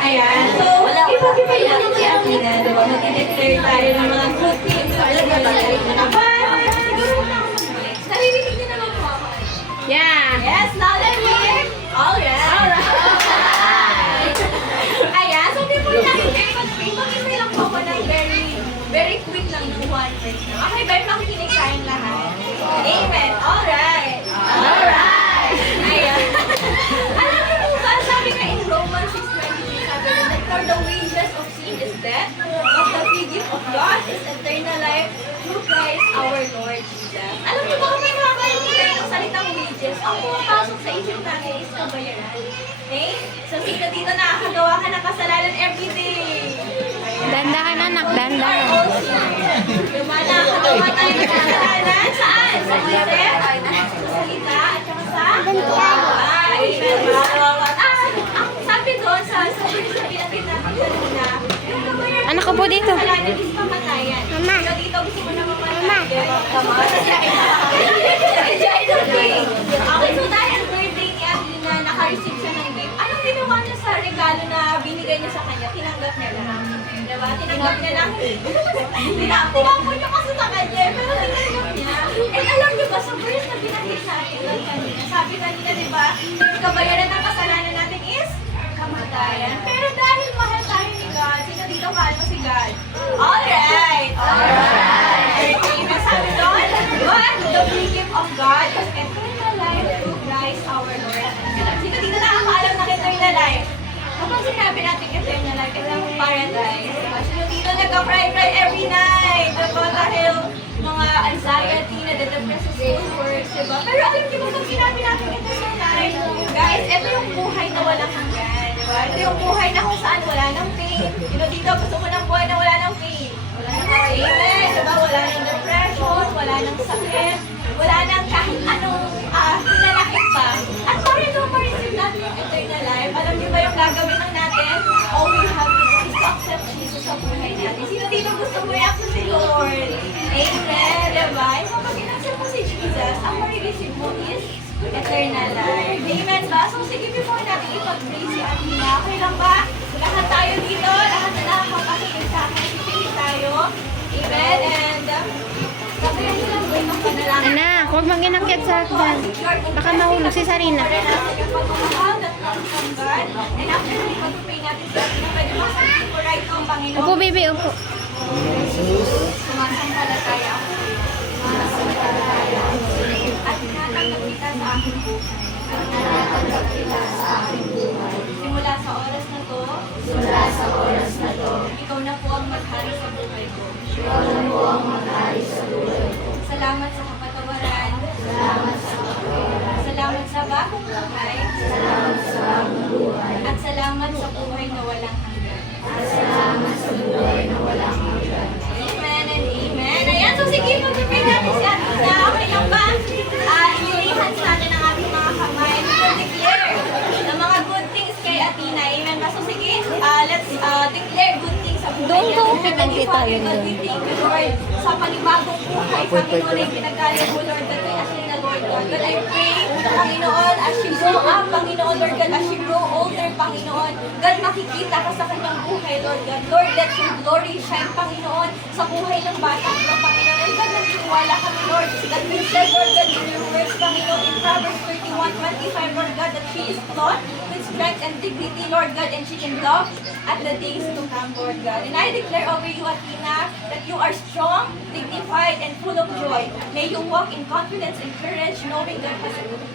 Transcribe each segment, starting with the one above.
Ayan. So, iba-iba yung si Athena, diba? Mag-declare tayo ng mga good things. Naririnig niyo naman po ako. Yeah. Yes, loud and clear. Alright. Ayan, so before natin mag-isay lang po ako ng very quick lang ng one verse. Okay, ba yung makikinig tayong lahat? Amen. Alright. Ayan. Alam niyo po ba, sabi nga in Romans 6:23, sabi nga, that for the wages of sin is death, but the free gift of God is eternal life through Christ our Lord Jesus. Alam niyo ba kung may nakakalimutan ang salitang wages, ang pumapasok sa isip natin is kabayaran. Okay? So, sino dito nakakagawa ka ng kasalanan everyday? Dandahan anak, dandahan. Diba, nakakagawa tayo ng kasalanan? Saan? Sa isip? Sa salita? At saka sa? Ang sabi doon sa verse na pinatid natin kanina, yung kabayaran Anak ko po dito. ng kasalanan is kamatayan. Mama. So, dito gusto mo na mamatay. Okay, so dahil birthday ni Athena, naka-receive siya ng gift. Anong ginawa niya sa regalo na binigay niya sa kanya? Tinanggap niya lang. Diba? Tinanggap niya lang. Tinapon niya kasi sa kanya, pero tinanggap niya. And alam niyo ba, sa verse na binanggit sa atin doon kanina, sabi kanina, diba, yung kabayaran ng kasalanan natin is kamatayan. Pero dahil mahal tayo ni God, sino dito mahal mo si God? Alright! Amen. Sabi doon, but the free gift of God is eternal life through Christ our Lord. Sino dito nakakaalam ng eternal life? Kapag sinabi natin eternal life, ito yung paradise. Sino dito nagka-cry every night? Diba? Dahil mga anxiety, nade-depress sa schoolworks, diba? Pero alam niyo ba pag sinabi natin eternal life, guys, ito yung buhay na walang hanggan. Diba? Ito yung buhay na kung saan wala ng pain. Sino dito gusto mo ng buhay na wala ng pain? Wala ng pain, diba? Wala ng depression, wala ng sakit, wala ng kahit anong hinalakit pa. At para ito ma-receive natin yung eternal life, alam niyo ba yung gagawin lang natin? All we have to do is to accept Jesus sa buhay natin. Sino dito gusto mo i-accept si Lord? Amen, diba? Yung kapag in-accept mo si Jesus, ang ma-receive mo is eternal life. Amen ba? So sige, before natin ipag-praise si Athena, okay lang ba? Lahat tayo dito, lahat na nakakapakinig sa akin, sisingin tayo. Amen, and sabayan nyo lang po itong panalangin. Anak, huwag mag-inakyat sa hagdan. Baka mahulog si Sarina. And after we pag-pray natin sa Athena, pwede mo sa right ang Panginoon. Upo, baby, upo. Sumasampalataya ako. At tinatanggap kita sa aking buhay. Simula sa oras na to, ikaw na po ang maghari sa buhay ko. Salamat sa kapatawaran. Salamat sa bagong buhay. At salamat sa buhay na walang hanggan. Amen and amen. Ayan, so sige, mag-pray natin si Athena. Okay lang ba? Inyong hands natin ang ating mga kamay. We'll declare ng mga good things kay Athena. Amen ba? So sige, let's declare good things sa buhay Doon niya. ko, Heavenly pinagkita Father, yun God, doon. we thank you, Lord, sa panibagong buhay, Panginoon, ay pinagkaya mo, Lord, God, kay Athena, Lord God. God, I pray, Panginoon, as she grow up, Panginoon, Lord God, as she grow older, Panginoon, God, makikita ka sa kanyang buhay, Lord God. Lord, let your glory shine, Panginoon, sa buhay ng bata ko, Panginoon. And God, nagtiwala kami, Lord, that we said, Lord God, in your words, Panginoon, in Proverbs 31:25, Lord God, that she is taught with strength and dignity, Lord God, and she can love at the days to come, Lord God. And I declare over you, Athena, that you are strong, dignified, and full of joy. May you walk in confidence and courage, knowing that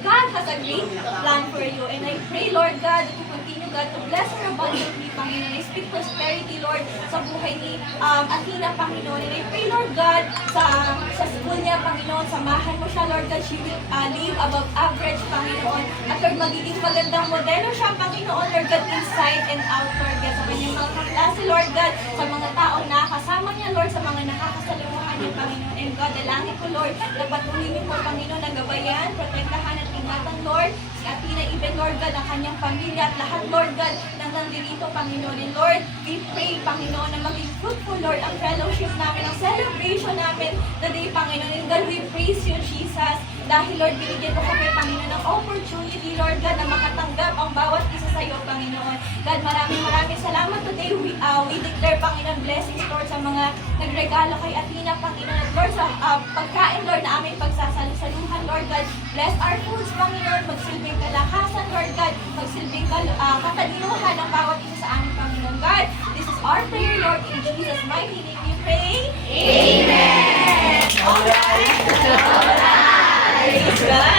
God has a great plan for you. And I pray, Lord God, that you continue, God, to bless her abundantly, Panginoon. I speak prosperity, Lord, sa buhay ni Athena, Panginoon. And I pray, Lord God, sa school niya, Panginoon, samahan mo siya, Lord God. She will live above average, Panginoon. At Lord, magiging magandang modelo siya, Panginoon, Lord God, inside and out, Lord God. Sa kanyang mga kaklase, Lord God, sa mga taong nakakasama niya, Lord, sa mga nakakasalamuhan niya, Panginoon. And God, dalangin ko, Lord, na patuloy niyo po, Panginoon, na gabayan, protektahan at ingatan, Lord, si Athena, even, Lord God, ang kanyang pamilya at lahat, Lord God, nang nandito, Panginoon. And Lord, we pray, Panginoon, na maging fruitful, Lord, ang fellowship namin, ang celebration namin today, Panginoon. And And God, we praise you, Jesus. Dahil, Lord, binigyan mo kami, Panginoon, ng opportunity, Lord God, na makatanggap ang bawat isa sa iyo, Panginoon. God, maraming salamat today. We declare, Panginoon, blessings, Lord, sa mga nagregalo kay Athena, Panginoon. At Lord, sa pagkain, Lord, na aming pagsasalusaluhan, Lord God. Bless our foods, Panginoon. Magsilbing kalakasan, Lord God. Magsilbing katalinuhan ng bawat isa sa aming, Panginoon. God, this is our prayer, Lord. In Jesus' mighty name we pray. Amen! Alright! Alright! Praise God!